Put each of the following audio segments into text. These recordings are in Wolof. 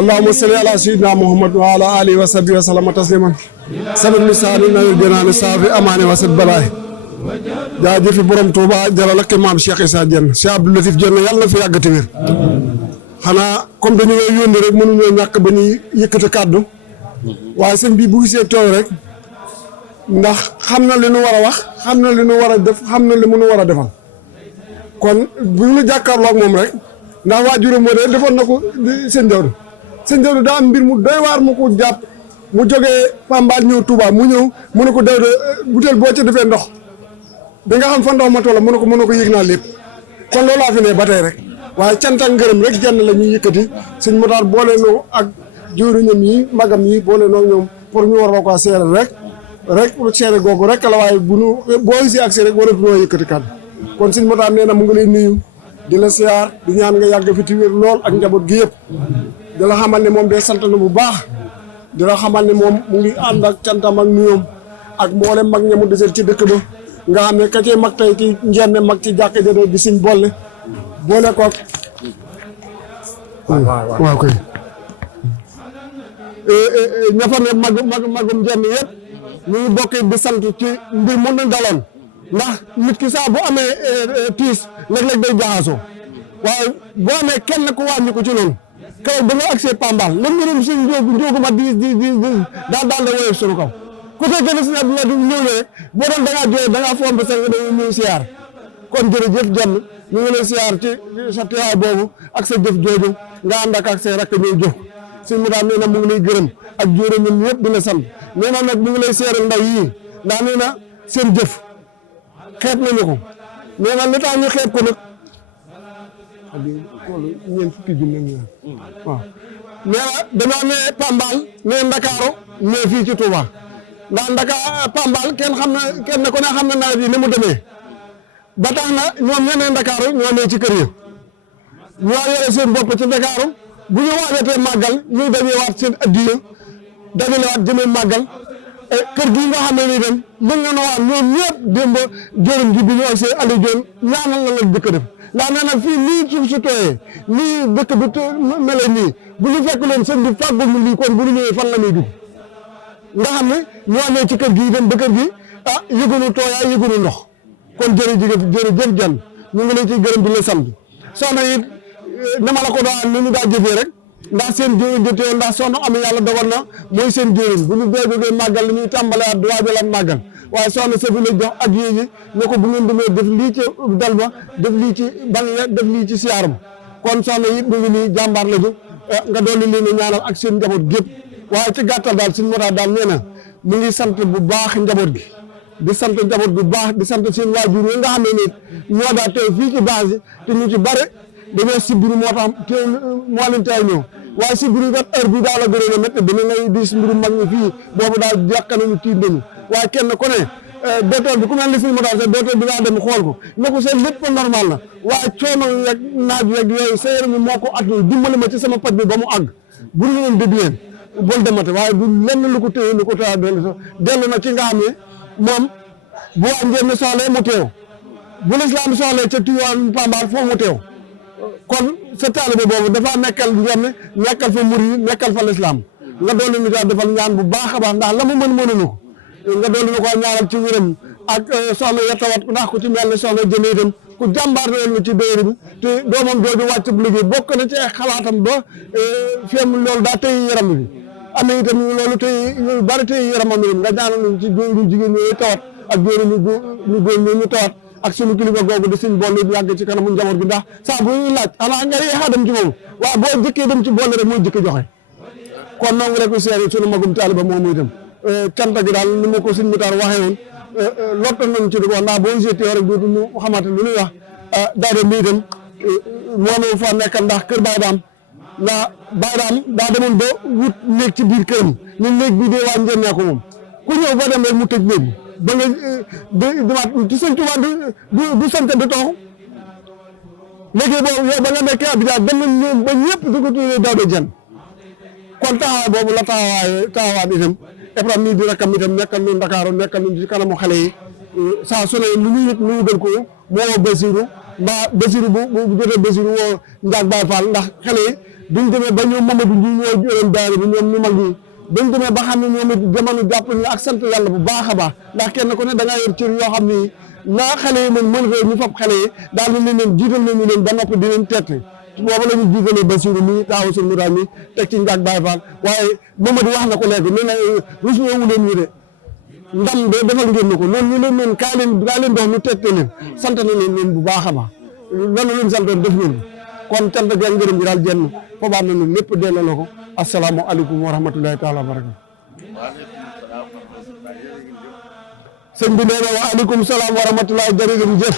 اللهم صل على سيدنا محمد وعلى اله وصحبه وسلم تسليما سبب لساني نوي جنان صافي اماني وسد بلاي jaajëfi borom Touba jaral ak maam Cheikh Issa Diène Cheikh Abdou Latif Diène yàlla na fi yàgg te wér xanaa comme dañu lay yónni rek mënuñoo ñàkk ba ñuy yëkkati kàddu waaye sëñ bi bu gisee tooy rek ndax xam na li nu war a wax xam na li nu war a def xam na li mu nu war a defal kon bu ñu jàkkaarloo ak moom rek ndax waajuram moo de defoon na ko sëñ Dawdu daa am mbir mu doy waar mu ko jàpp mu jógee Pambal ñëw Touba mu ñëw mu ne ko Dawdu butéel boo ci defee ndox da nga xam fa ndox ma toll mu ne ko yëg naa lépp kon loolaa fi ne ba tey rek waaye cant ak ngërëm rek jenn la ñuy yëkkati sëñ Motaar boole noo ak jëwriñam yi magam yi boole noo ñoom pour ñu war ko seere rek seere googu rek la waaye bu nu boo si accès rek war a noo yëkkati kàddu kon sëñ Motaar nee na mu ngi lay nuyu di la siyaar di ñaan nga yàgg fi ti wér lool ak njaboot gi yëpp di la xamal ne moom de sant na bu baax di la xamal ne moom mu ngi ànd ak cantam ak nuyoom ak mboolem mag ñamu desel ci dëkk ba nga xam ne ka cee mag tey ci njenne mag ci jàkk jëde di siñ boole ko waaw koy ña fa ne magum njenn yëpp ñu ngi bokk di sant ci mbir mu na daloon ndax nit ki saa bu amee tiis léeg-léeg day jaxasoo waaye boo amee kenn ku wàññi ko ci loolu kaw ba nga accès Pambal lan nga doon suñ njóogu ma di daal la woyof suñu kaw ku fekkee ne suñu Abdoulaye ñëw ne rek boo doon da ngaa jooy da ngaa fomb sax dañuy ñëw siyaar kon jërëjëf Diène ñu ngi lay siyaar ci sa teewaay boobu ak sa jëf jooju nga ànd ak say rakk ñëw jox suñ mu daal nee na mu ngi lay gërëm ak jóore ñun yëpp di la sant nee na nag mu ngi lay seeral ndaw yii ndax nee na seen jëf xeeb nañu ko nee na li tax ñu xeeb ko nag ñeent fukki junni waaw nee na dañoo ne Pambal ne Ndakaaru ne fii ci Touba ndax Pambal kenn ku ne xam na nawet yi ni mu demee ba tax na ñoom ñeneen Ndakaaru ñoo ne ci kër yi ñoo yore seen bopp ci Ndakaaru bu ñu waajatee màggal ñu dajewaat seen addiya dajalewaat jëmee màggal kër gi nga xam ne nii dem mën nga noo waat ñoom ñëpp démb jëriñ ji bi ñu agsee Aliou Dione ñaanal la jëkk def ndax nee na fii nii suuf si tooyee nii dëkk bi mele nii bu ñu fekk leen sëñ bi fàggul mu lii kon bu ñu ñëwee fan la muy dugg nga xam ne ñoo ne ci kër gi dem ba kër gi yëgunu tooyaay yëgunu ndox kon jërëjëf Diène ñu ngi lay ciy gërëm di la sant soxna it dama la ko doon ni ñu daa jëfee rek ndax seen jëriñ di teew ndax soxna am yàlla dogal na mooy seen jëriñ bu ñu jógee màggal li ñuy tàmbalewaat di waajalaat màggal waaye soxna sa fi la jox ak yéegi ne ko bu ngeen demee def lii ci dal ba def lii ci ban def lii ci siyaar ba kon soxna it mu ngi nii jàmbaar la ju nga doon li leen ñaanal ak seen njaboot gépp waaye ci gàttal daal suñu motaal daal nee na mu ngi sant bu baax njaboot gi di sant njaboot bu baax di sant seen waajur yi nga xam ne nit ñoo daa teew fii ci base yi te ñu ci bare dañoo sibiru moo tax te moo leen tey ñëw waaye sibiru kat heure bi daal la gënoon a métti dina lay dis mbiru mag ñi fii boobu daal jàkka nañu tiit nañu waaye kenn ku ne docteur bi ku mel ni suñu motaar sax docteur bi daa dem xool ko ne ko seen lépp normal na waaye coono yeeg naaj yeeg yooyu sa yaram bi moo ko attul dimbali ma ci sama paj bi ba mu àgg bu ñu leen déglu leen bol demate waaye du lenn lu ko téye lu ko taa dellu na ci nga xam ne moom bu waa njéem soxlee mu teew bu lislaam soxlee ca Tiwaawan Pambaar foo mu teew kon sa taalibe boobu dafa nekkal njéem nekkal fa murid nekkal fa lislaam nga doon ñu defal ñaan bu baax a baax ndax la mu mën mënuñu ko nga doon ñu ko ñaanal ci wéram ak soxna ya tawat ndax ku ci mel ne soxna jëne itam ku jàmbaar na ci béykat bi te doomam jooju wàcc bu liggéey bokk na ci ay xalaatam ba fiem loolu daa tey yaram bi am na itam loolu tey bari tey yaramam bi nga ñaanal ñu ci ñu jigéen ñi tawat ak góor ñu góor ñu tawat ak sunu kilifa googu di suñ boole yàgg ci kanamu njaboot gi ndax saa bu ñuy laaj xanaa nga yeexa dem ci moom waaw boo jëkkee dem ci boole rek mooy jëkk joxe kon noonu rek seere sunu magum taaliba moom itam cant gi daal ni ma ko suñ mutaar waxee woon lottal nañ ci di ko ndax boo seetee rek dootu ñu xamante lu ñuy wax daade mi itam moonu fa nekkal ndax kër Baay Daam ndax Baay Daam daa demoon ba wut néeg ci biir këram ñu néeg bi dee waa njënnee ko moom ku ñëw ba dem rek mu tëj néeg bi ba nga dimaat ci sëñ Tuubaa du sant di toog léegi boobu yow ba nga nekkee Abidjan dem nañ ba ñëpp di ko tuddee Daouda Diène kon taxawaay boobu la taxawaat itam Ibrahima mii di rakkam itam nekkal nu Ndakaaru nekkal nu ci kanamu xale yi saa su ne lu ñu yëg nu gën ko moo Basiru mbaa Basiru bu jotee Basiru woo Ndiak Baye Fall ndax xale yi duñ demee ba ñoom Mamadou ñu ñoo leen daara bi ñoom ñu mag ñi dañ demee ba xam ne ñoom it jamono jàpp ñu ak sant yàlla bu baax a baax ndax kenn ku ne da ngaa yor cër yoo xam ni naa xale yi mën ko ñu fab xale yi daal di leen jiital nañu leen ba noppi di leen tette boobu la ñu jiitalee Basiru mi taawu suñu muraay mi teg ci Ndiak Baye Fall waaye Mamadou wax na ko léegi nee na rus wu leen ñu de ndam de defal ngeen na ko noonu ñu leen kaa leen dox ñu tette leen sant na leen bu baax a baax loolu leen santoon def ngeen kon cant ak ngërëm bi daal jenn fobaat nañu lépp delloo la ko asalaamaaleykum wa rahmatulahi taala wa barakatu sëñ bi nee na wa aleykum salaam wa rahmatulahi jërëjëf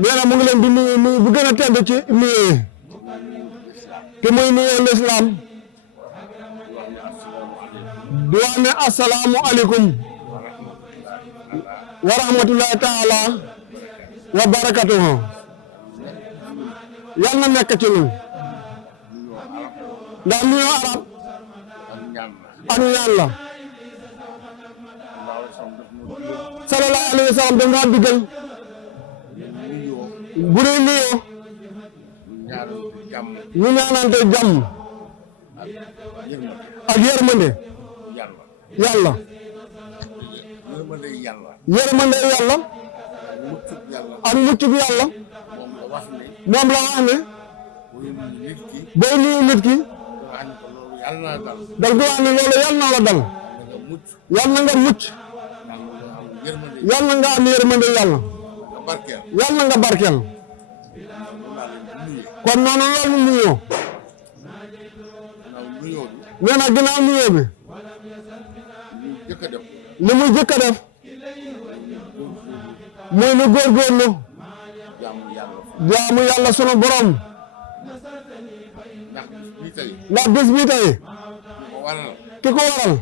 nee na mu ngi leen di nuyu bu gën a tedd ci nuyoo te muy nuyoo lislaam di wax ne asalaamualeykum wa rahmatulahi taala wa barakatuhu yal na nekk ci ñun ndax nuyoo arab ak ñaan la sallallahu alayhi wa sallam dañoo digal bu dee nuyoo ñu ñaanante jàmm ak yërmande yàlla yërmande yàlla ak muccub yàlla moom la wax ne booy nuyu nit ki dal ko wax ne loolu yàlla na la dal yàlla na nga mucc yàlla na nga am yërmande yàlla yàlla na nga barkeel kon noonu loolu nuyoo nee na ginnaaw nuyoo bi li muy jëkk a def muy nu góorgóorlu jaamu yàlla sunu borom ndax bés bi tey ki ko waral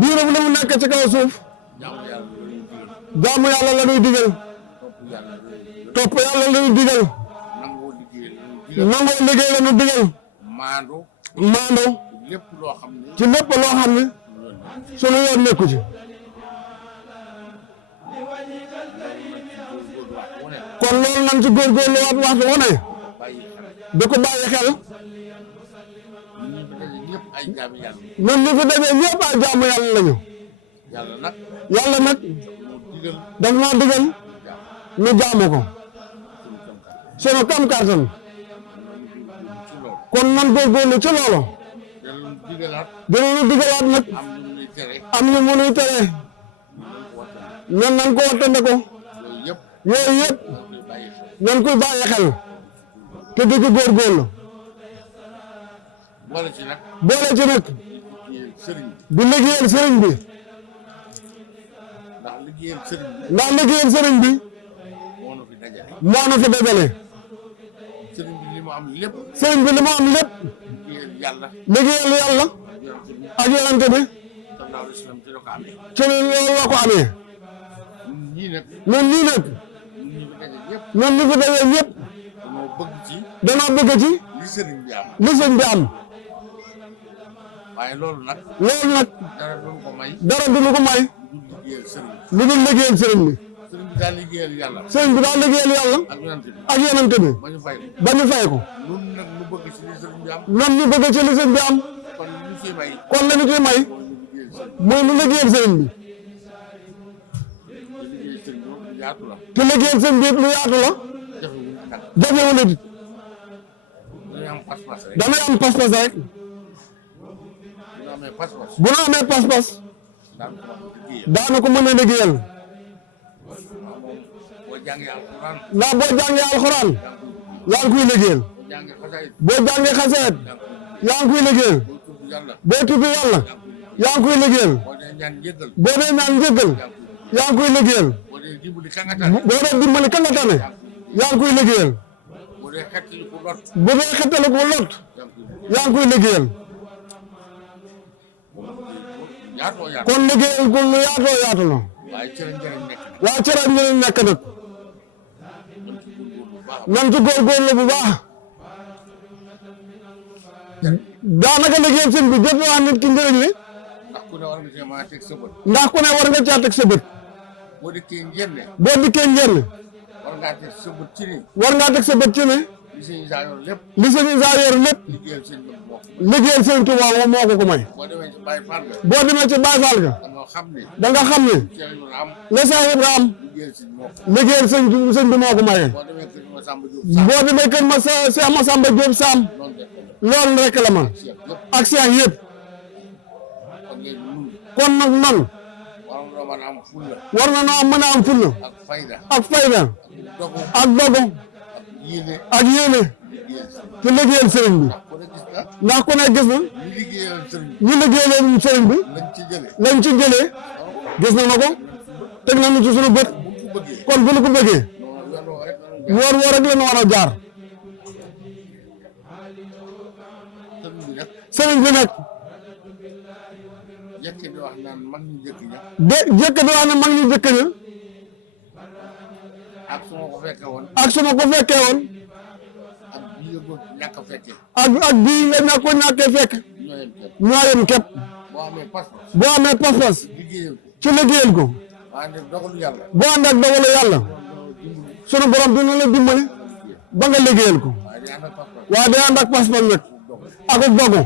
biirum li mu nekk ci kaw suuf jaamu yàlla la ñuy digal topp yàlla la ñuy digal nangoo liggéey la ñuy digal maando ci lépp loo xam ne sunu yoon nekku ci kon loolu nañ ci góorgóorlu waat waxtu wu ne di ko bàyyi xel ñun ñu fi dajee ñëpp ay jaamu yàlla lañu yàlla nag daf noo digal ñu jaamu ko sunu kam kàttan kon nan góorgóorlu ci loolu dinañu digalaat nag am ñu mu nuy tere ñun nan ko wattande ko yooyu yëpp nan koy bàyyi xel te di ci góorgóorlu boole ci nag di liggéeyal sëriñ bi ndax liggéeyal sëriñ bi moo nu fi dajale sëriñ bi li mu am lépp liggéeyal yàlla ak yonent bi ci loolu la ko amee ñun ñii nag ñun ñi fi dajee ñëpp danoo bëgg ci li sëñ bi am loolu nag dara du lu ko may lu dul liggéeyal sëriñ bi sëriñ bi daal liggéeyal yàlla ak yonent bi ba ñu fay ko ñun ñu bëgg ci li sëriñ bi am kon la ñu ciy may mooy lu liggéeyal sëriñ bi te liggéeyal sëriñ bi lu yaatu la jafewul it damay am pas-pas rek bu nu amee pas-pas daana ko mën a liggéeyal ndax boo jàngee alxuraan yaa ngi koy liggéeyal boo jàngee xaseet yaa ngi koy liggéeyal boo tudd yàlla yaa ngi koy liggéeyal boo dee ñaan njëggal yaa ngi koy liggéeyal boo dee dimbali ka nga tane yaa ngi koy liggéeyal bu dee xettali ku lot yaa ngi koy liggéeyal kon liggéeyal ko lu yaatoo yaatu la waaye ci la njëriñ nekk nag nan ci góorgóorlu bu baax daanaka liggéeyal sëñ bi jot wax nit ki njëriñ li ndax ku ne war nga caa teg sa bët boo dikkee njëriñ war ngaa teg sa bët ci ne li sëñ Isaa yor lépp liggéeyal sëñ Tuubaa moo ko may boo demee ci Baay Faal ga da nga xam ne la Seex Ibra am liggéeyal sëñ bi moo ko maye boo demee kër ma Seex Masamba Jóob Saam loolu rek la man ak seex yëpp kon nag man war na noo mën a am fulla ak fayda ak dogu ak yéene ci liggéeyal sëriñ bi ndax ku ne gis na ñu liggéeyal sëriñ bi lañ ci jëlee gis na ko teg nañu ci suñu bët kon bu ñu ko bëggee woor rek la ñu war a jaar sëriñ bi nag jëkk di wax naan mag ñu jëkk ña ak su ma ko fekkee woon ak bii nga ñàkk ko ñàkkee fekk ñoo yem képp boo amee pas-pas ci liggéeyal ko boo ànd ak dogalu yàlla sunu borom dina la dimbali ba nga liggéeyal ko waaye day ànd ak pas-pas nag ak dogu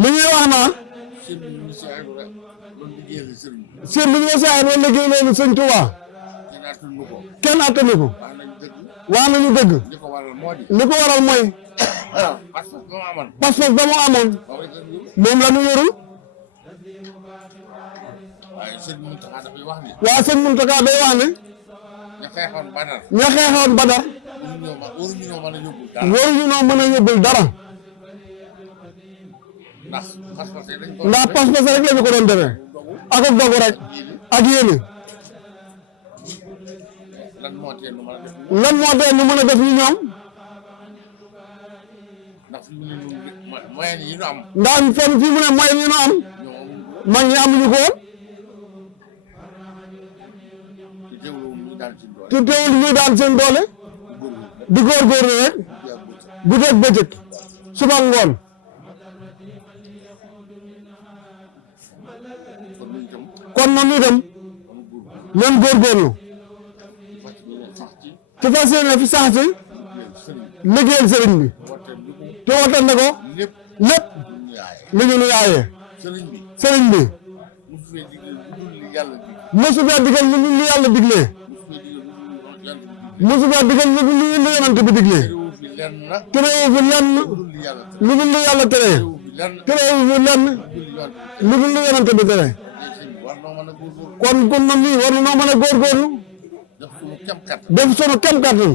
li ñuy wax naa seen bi ñu saay loolu liggéey loolu sëñ Tuubaa kenn attanu ko wax nañu dëgg li ko waral mooy pas-pas ba mu amoon moom la ñu yorul waaye sëñ Muntaxa day wax ne ña xeexoon Badar waruñu noo mën a yóbbul dara ndax pas-pas rek la ñu ko doon defee ak dogu rek ak yéene lan moo tee nu mën a def ni ñoom ndax fenn fii mu ne moyen yi ñu am mag ñi amuñu ko woon te teewul ñu daan seen doole di góorgóorlu rek guddeeg bëccëg suba ngoon kon na ñu dem leen góorgóorlu te fas yéene fi sax ci liggéeyal sëriñ bi te waxtaan ko lépp li ñu nu yaayee sëriñ bi mosu fee digal lu yàlla diglee mosu fee digal lu yonent bi diglee terewu fi lenn lu dul lu yàlla teree terewu fi lenn lu dul lu yonent bi teree kon nag nii war na noo mën a góorgóorlu def sunu kem kattan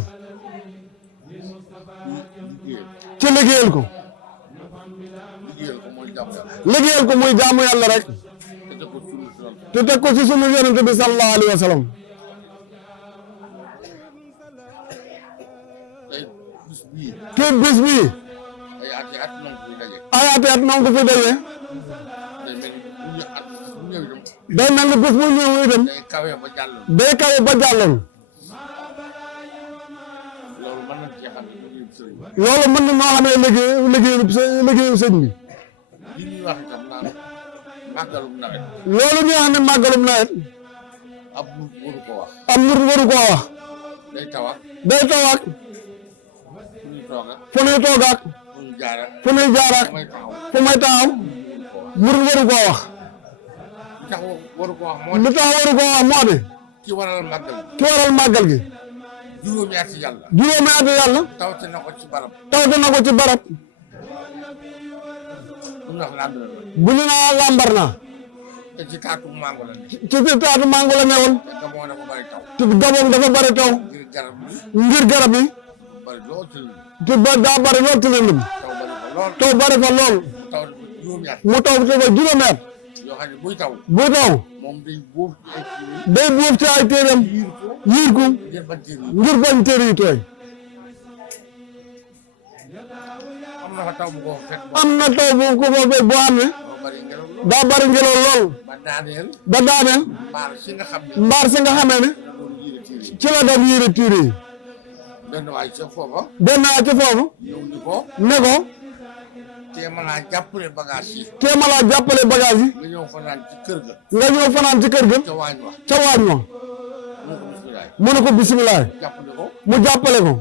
ci liggéeyal ko mooy jaamu yàlla rek te teg ko ci sunu yonent bi sallallahu alayhi wa sallam ci bis bi ay ati at noonu fi daje. ay ati at noonu ko fi daje day mel ni bis bu ñëw itam day kawe ba jàlloon. day kawe ba jàlloon. loolu mën nañ cee xam ne liggéeyu sëriñ bi. loolu mën na noo xamee liggéeyu sëñ bi. li ñuy wax itam naan màggalum nawet. loolu ñu wax ne màggalum nawet. ab murit waru ko wax. am murit waru koo wax. day taw ak. day taw ak. fu ñuy toog ak. fu ñuy toog ak. fu ñuy jaar ak. fu ñuy jaar ak. fu may taxaw. murit waru koo wax. li tax waru ko wax moo li tax waru koo wax moo di. ci waral màggal gi. ki waral màggal gi. juróomi ati yàlla. juróomi ati yàlla. tawte na ko ci barab. tawte na ko ci barab. bu ñu wax lambar la. bu ñu naa lambar na. te ci taatu mango la ne. ci taatu mango la newoon. te Gabon dafa bari taw. te Gabon dafa bari taw. ngir garab yi. ngir garab yi. bari lool ci lu. te ba daa bari lool ci lëndëm. taw bari fa lool. taw bari fa lool. taw juróomi at. mu taw te ba juróomi at. yoo xam ne buy taw. buy taw. moom day bóof ci ay téere. day buuf ci ay téeram. yiir ko. yiir ko. ngir bañ téere yi. ngir bañ téere yi tooy. am na fa taw bu ko fekk. am na taw bu ko fa fekk boo xam ne. daa bari ngelaw lool. ba daaneel. ba daaneel. mbaar si nga xam ne. mbaar si nga xamee ne. ci la doon yiire téere yi. benn waay ca foofa. benn waay ca foofu. ñëw ni ko. ne ko. te ma laa jàppale bagage yi. téema laa jàppale bagage yi. nga ñëw fanaan ci kër ga. nga ñëw fanaan ci kër ga. ca waañ wa. ca waañ wa. mu ko bisimilaay. mu ne ko bisimilaay. jàppale ko. mu jàppale ko.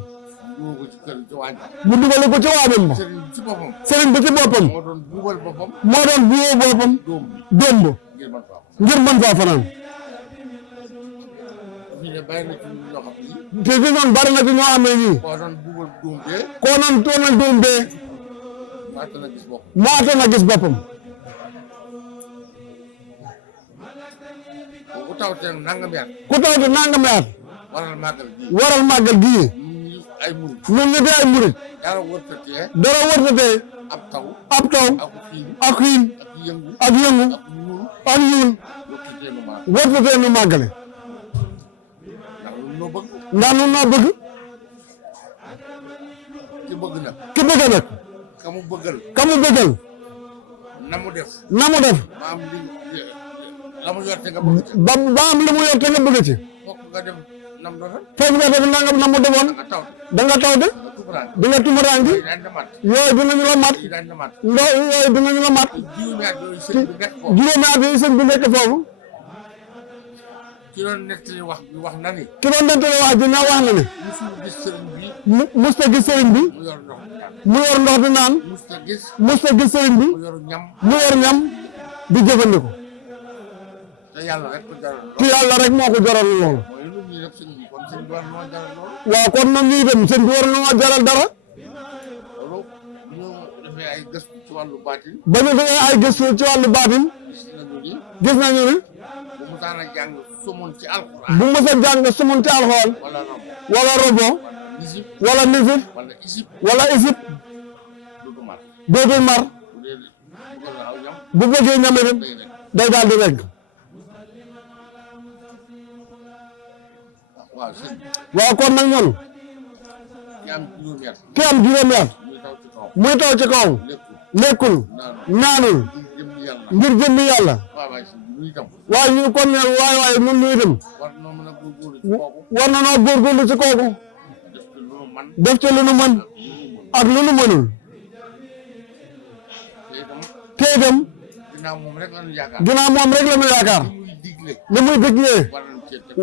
dugal ko ci kër ca waañ wa. mu dugale ko ca waañam ba. sëriñ bi ci boppam. sëriñ bi ci boppam. moo doon buubal boppam. moo doon buwoo boppam. doom bi. démb. ngir mën faa. ngir mën faa fanaan. fii ne bàyyi na ci ñoo xam ni. te fi noonu bari na ci ñoo xam ne nii. koo doon buubal doom bee. koo noon toonal doom bee. maata na gis boppam. maata na gis boppam. ku tawtee nangami at. ku tawte nangami at. waral màggal gii. waral màggal gii. ñun ay murit. ñun ñu di ay murit. dara wërtatee. dara wërtatee. ab taw. ab taw. ak xiin. ak xiin. ak yëngu. ak yëngu. ak ñuul. ak ñuul. wërtatee nu maat. wërtatee nu màggale. ndax lu noo bëgg. ndax nun noo bëgg. ki bëgg nag. ki bëgg nag. ka mu bëggal. ka mu bëggal. na mu def. na mu def. ba am li la mu yor te nga bëgg ci. ba am li mu yor te nga bëgg ci. fokk nga dem nam doon. foofu nga def nangam na mu defoon. nga taw. da nga taw de. nga tubaraan. di nga tumuraangi. yi daañu la mat. yooyu dinañu la mat. yi daañu la mat. yooyu dinañu la mat. juróomi at yooyu sëñ bi nekk foofu. juróomi at yi sëñ bi nekk foofu. ki doon nettali wax bi wax na ni. ki doon nettali wax ji na wax na ne. musul gis sëriñ bi. musta gis sëriñ bi. mu yor ndox di naan. mu yor ndox di naan. musta gis sëriñ bi. mu yor ñam. mu yor ñam di jëfandiku. te yàlla rek ko jaral lool. te yàlla rek moo ko jaral loolu. mooy lu ñuy def sëñ bi kon sëñ bi war na moo jaral lool. waaw kon nag ñuy dem sëñ bi war na moo jaral dara. loolu ñu defee ay gëstu ci wàllu baatin. ba ñu defee ay gëstu ci wàllu baatin. gis nañu ni. gis nañu ni. bu mu daan a jàng sumun ci alxuraan. bu mos a jàng sumun ci alxuraan. wala robo. wala robo. isib. wala nisib. wala isib. wala isib. du mar. dootul mar. bu dee bëgg na aw ñam. bu bëggee ñame dem day rek. day daal di regg. waaw sëñ bi. waaw kon nag ñun. ki am juróomi at. ki am juróomi at. muy taw ci kaw. muy taw ci kaw. lékkul. lekkul. naanul. naanul. ngir jëm yàlla. ngir jëmmi yàlla. waaw waaye sëñ bi luy tam. waaye ñu kon ne waaye ñun ñuy dem. war na mën a góorgóorlu ci kooku. war na noo góorgóorlu ci kooku. def ci lu nu man. def ci lu nu mën. ak lu nu mënul. te itam. te itam. ginnaaw moom rek la ñu yaakaar. ginnaaw moom rek la ñu yaakaar. li muy digle. li muy diglee. war nañ cee teg.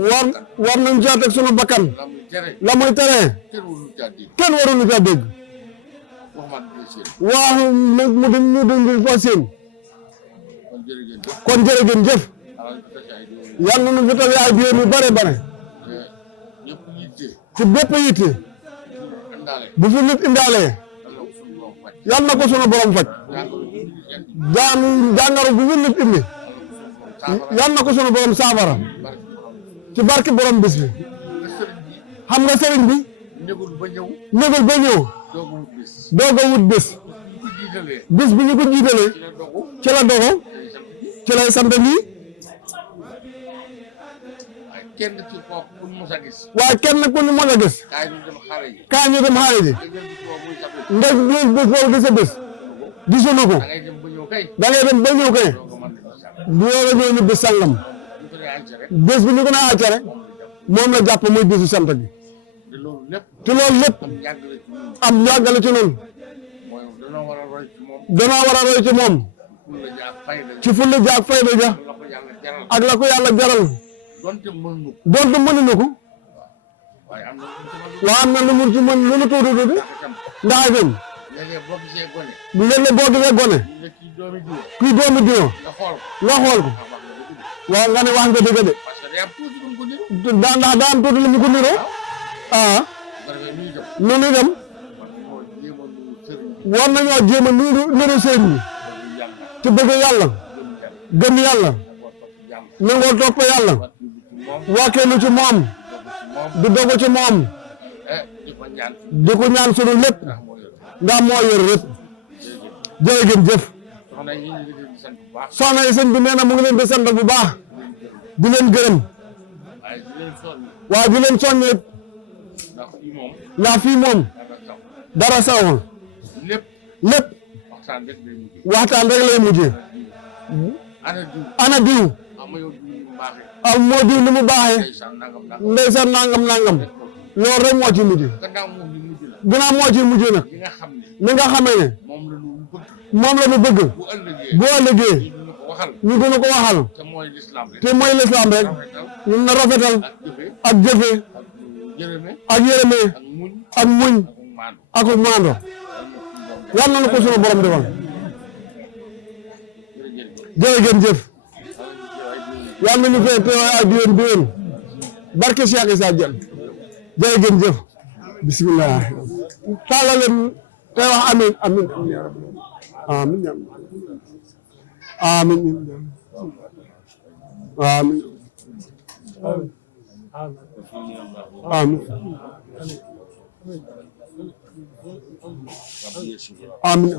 war nañ caa teg sunu bakkan. la muy tere. la muy tere. kenn warul caa dégg. kenn waruñu caa dégg. waxumaat bi seen. waaw nag mu dem ñu dem di fa seen. kon jërëjëf jëf. kon jërëjëf jëf. alal bi tase ay diwlin. yal na nu fi tawee ay biir yu bare bare. te ñëpp yitte. ci bépp yitte. àndaale. bu fi nit indaalee. yàlla na ko suñu borom faj. yal na ko sunu borom faj. jàngoro bi ñu indi. jàngoro bu fi nit indi. yal na ko sunu borom saafara. barke borom. ci barke borom bis bi. te sëriñ bi. xam nga sëriñ bi. ñëgul ba ñëw. négal ba ñëw. doogu wut bis. doog a wut bis. ñu ko jiitalee. bis bi ñu ko jiitalee. ci la dogu. ci la dogo. tey sant bi. ci lay sant nii. waaye kenn ci kooku ku mos a gis. waaye kenn ku ñu mos a gis. kaay ñu dem xare ji. kaay ñu dem xare ji. ndax bés boobu di sa bés. gisunu ko. da ngay dem ba ñëw kay. da ngay dem ba ñëw kay. bu war a ñëw ni bés sangam. bés bi ñu ko nee àcca rek. moom la jàpp muy bésu sant gi. te loolu lépp. am njàngale ci noonu. danoo war a roy ci moom. ci fulla ja ak fayda ja. ak la ko yàlla jaral. donte mënuñu ko. waaye am na lu mu ci mën lu mu tuuti tuuti. ndax itam. léeg-léeg boo gisee gone. kuy doomi diwo. nga xool ko. waaw nga ne wax nga dëgg de. ndax daa am tuuti lu mu ko niroo. ah. noonu itam. war nañoo jéem a niru sëriñ bi. ci bëgg yàlla. gëm yàlla. nangoo topp yàlla. wàkkeelu ci moom. di dogu ci moom. di ko ñaan sunu lépp. ndax moo yor lépp. jërëjëf. soxna yi sëñ bi nee na mu ngi leen di sant bu baax. di leen gërëm. waaye di leen soññee. ndax fii moom. dara sawul. lépp. waxtaan rek lay mujjee. ana diw. ah moo diw ni mu baaxee. ndeysaan nangam. loolu rek moo ci mujjee. ginnaaw moo ci mujjee nag. li nga xamee ne. moom la ñu bëgg. bu ëllëgee. ñu gën a ko waxal. te mooy lislaam rek. ñun na rafetal. ak jëfe. ak yërëme. ak muñ. ak maando. yal na ko sunu borom defal. jërëjëf. yal na ñu fee teewaay ay déwén. barke Cheikh Issa Diène. jërëjëf. bismillah. tàllal leen te wax amin amin ya rabbi. amin ya rabbi. amin amin amin amin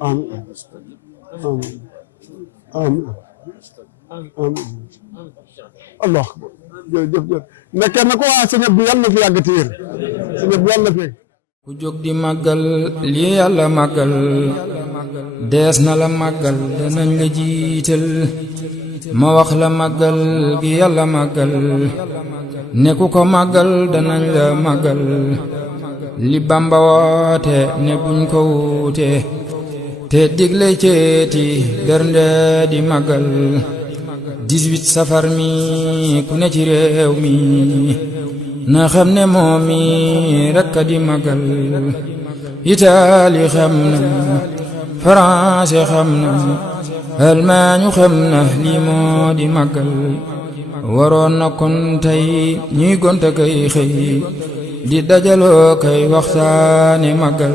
amin amin allah jërëjëf ne kenn ko waa sëñ bi yàlla na fi yàgg téer sëñ bi yàlla na fi ku jóg di màggal lii yàlla màggal dees na la màggal danañ la jiital ma wax la màggal gi yàlla màggal ne ku ko màggal danañ la màggal li Bamba woote ne buñ ko wuute te digle ceeti bernde di màggal 18 safar mi ku ne ci réew mi na xam ne moom mi rekk di màggal Italie xam na France xam na Allemagne xam na lii moo di màggal waroon na kon tey ñuy gonta kay xëy di dajaloo kay waxtaane màggal